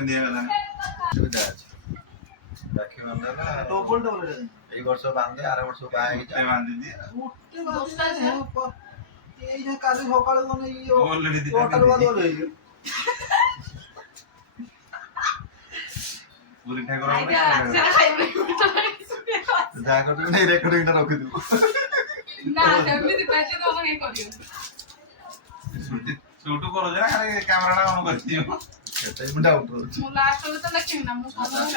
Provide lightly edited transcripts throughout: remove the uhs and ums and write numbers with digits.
ପିନ୍ଧିବା କଥା ନା ସୁବିଧା ଅଛି ରାକ୍ଷୀ ବନ୍ଧନ डबल डबल ଏଇ ବର୍ଷ ବାନ୍ଧେ ଆର ବର୍ଷ ବାହା ହେଇକି ବାନ୍ଧି ଦିଏ ଗୋଟେ ବାନ୍ଧି ଏଇ ଯେ କାଲି ସକାଳେ ମାନେ ଇଏ ଅଲରେଡି ଟୋଟାଲ ବଦଳ ହେଇଯିବ ପୁରୀ ଠାକୁର ଯାହା କରିବୁ ନାଇଁ ରେକର୍ଡିଂଟା ରଖିଥିବୁ ନା ସେମିତି ପାଇছে ତ କଣ କରିବ ଶୁଟ କରୁଛ ନା ଖାଲି କ୍ୟାମେରାଟା ଅନ୍ କରିଦିଅ କେତେ ମିନିଟ୍ ଆଉଟ ରହୁଛି ମୁଁ ଲାଷ୍ଟ ରେ ତ ଦେଖିବି ନା ମୁଁ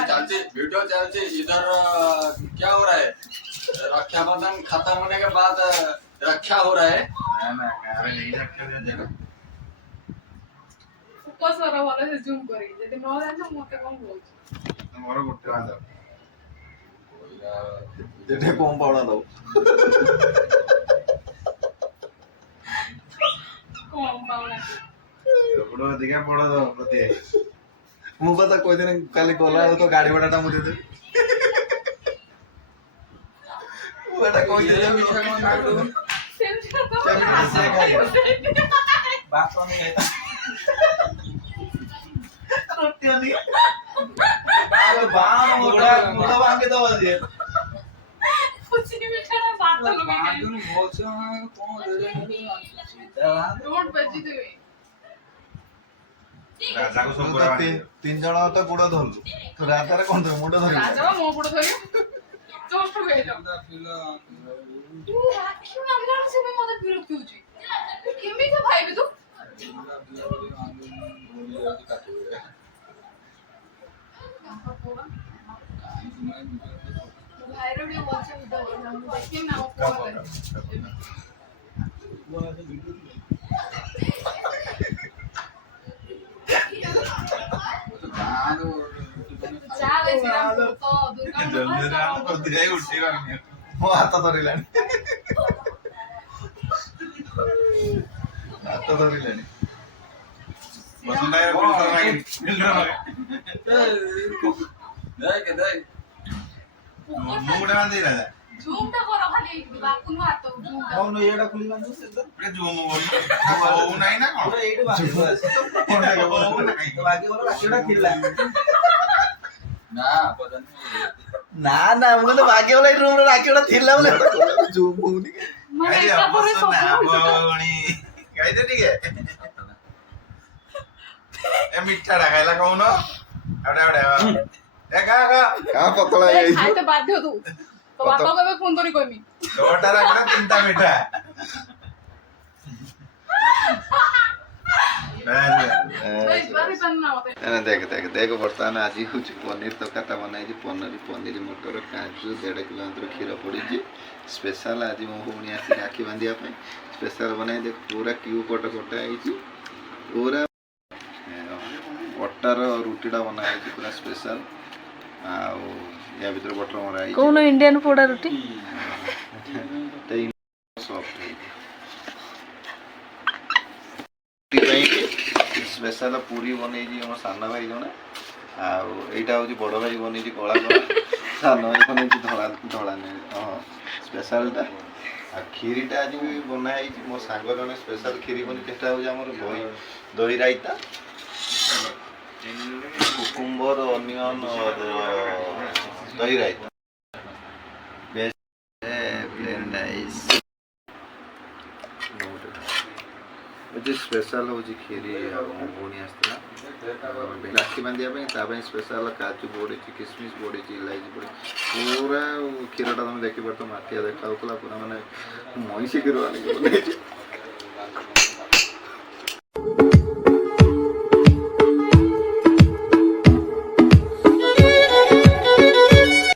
चलती वीडियो चलती इधर क्या हो रहा है रक्षाबंधन खत्म होने के बाद रक्षा हो रहा है ନା ନା ଗାଁରେ ନେଇ ରଖିବା ଜାଗା ଉପସ୍ୱର ଭଲ ସେ ଜୁମ୍ କରିକି ଯଦି ନ ଜାଣିଛ ମତେ କଣ କହୁଛି ମୋର ଗୋଟେ ବାନ୍ଧ ଯେତେ କମ ପାଉଣା ଦଉ କମ ପାଉନା ସବୁଠୁ ଅଧିକା ବଡ ଦବ ପ୍ରତି ମୁଁ କଥା କହିଦେନେ କାଲି ଗଲା ବେଳକୁ ତ ଗାଡି ଭଡାଟା ମୁଁ ଦେଇଦେବି ମୁଁ ଏଟା କହିଦେଲି ମିଠା କଣ ଖାଇବୁ ସେମିତି ତ ବାପ ନେଇ रोटी होनी अरे बाण मोटा मोटा बांके दवा दिए कुछ नहीं बेटा ना बात तो लोग बांधुन बहुत कौन सीधा रोड बजी देवे ରାଜାକୁ ସବୁ तो तीन जण तो गुड़ धरलु तो राजा रे कोन मुंड धरि राजा मो पुड़ धरियो जोस्ट गए तो फिला तू राखी मांगला से मैं मदद विरोध क्योंची तू केमी से भाई भी तू भाई रे भी बोल से उधर हम देखिए ना वो चाल ऐसे ना तो दुर्गा ଜଲ୍ଦି ରାତ ପ୍ରତି ଯାଇ ଉଠେଇବାର ନାହିଁ ମୋ ହାତ ଧରିଲାଣି ହାତ ଧରିଲାଣି ବସନ୍ତ ଆଇର କୋଉ ଥର ମାଗି ମିଲର ମାଗି देख देख ମୁଁ ଗୋଟେ ବାନ୍ଧି ରାଜା झूम टा करो खाली बापू नु हाथ झूम टा କଣ ଏଇଟା ଖୋଲି ବାନ୍ଧୁ ସେଟା ଗୋଟେ ଜୁମ ବୋଲି ହଉ ନାହିଁ ନା କଣ ପୁରା ଏଇଠି ବାନ୍ଧି ବସ ହଉ ନାହିଁ ତ ବାକି ବୋଲ ରାଖିଟା ଥିଲା ना पता नहीं ନା ନା ମୁଁ କହିଲି ବାକି ବୋଲ ଏଇ ରୁମ ରେ ରାଖିଟା ଥିଲା ବୋଲେ ଜୁମ ହଉନି ମାନେ ଖାଇଦେ ଏକା ପରେ ଅବଶ୍ୟ ନା ସବୁ ଭଉଣୀ ଖାଇଦେ ଟିକେ ଏ ମିଠାଟା ଖାଇଲା କହୁନ ଆଉଟେ ଆଉଟେ ଏ ଖା ଖା କା ପତଳା ହେଇଯାଇଛି ଖାଇତେ ବାଧ୍ୟ ତୁ ତ ବାପା କହିବେ ଫୋନ କରି କହିମି ଛଅଟା ରାଗରେ ତିନିଟା ମିଠା ବାରି ପାନ ନା ମତେ देख देख देख बर्तमान आज हूँ पनीर तरकारीटा बनाई पनीर पनीर मटर काजू 1.5 किलो क्षीर पड़ी स्पेशल आज मो भूणी आसी राखी बांधिया स्पेशल बनाई देख पूरा क्यू कट कटा पूरा अटार रुटीटा बनाई पूरा स्पेशल या भीतर बटर मरा कौन इंडियन पोड़ा रोटी स्पेशल पूरी बन मो सान भाई जड़े आईटा हूँ बड़ भाई बन कला कला सान भाई बन धला धला हाँ स्पेशलटा खीरीटा आज भी बनाई मो सांग जड़े स्पेशल खीरी बन चेष्टा हो दही रायता कुकुम्बर अनियन और दही रायता वेरी नाइस स्पेशल हूँ खीरी भूणी आसला राखी बांधिया स्पेशल काजू पड़ी किसमिश पड़ी इलायची पड़ी पूरा क्षीरटा तुम देखिए तो माटिया देखा पूरा मानने महिषी क्षीर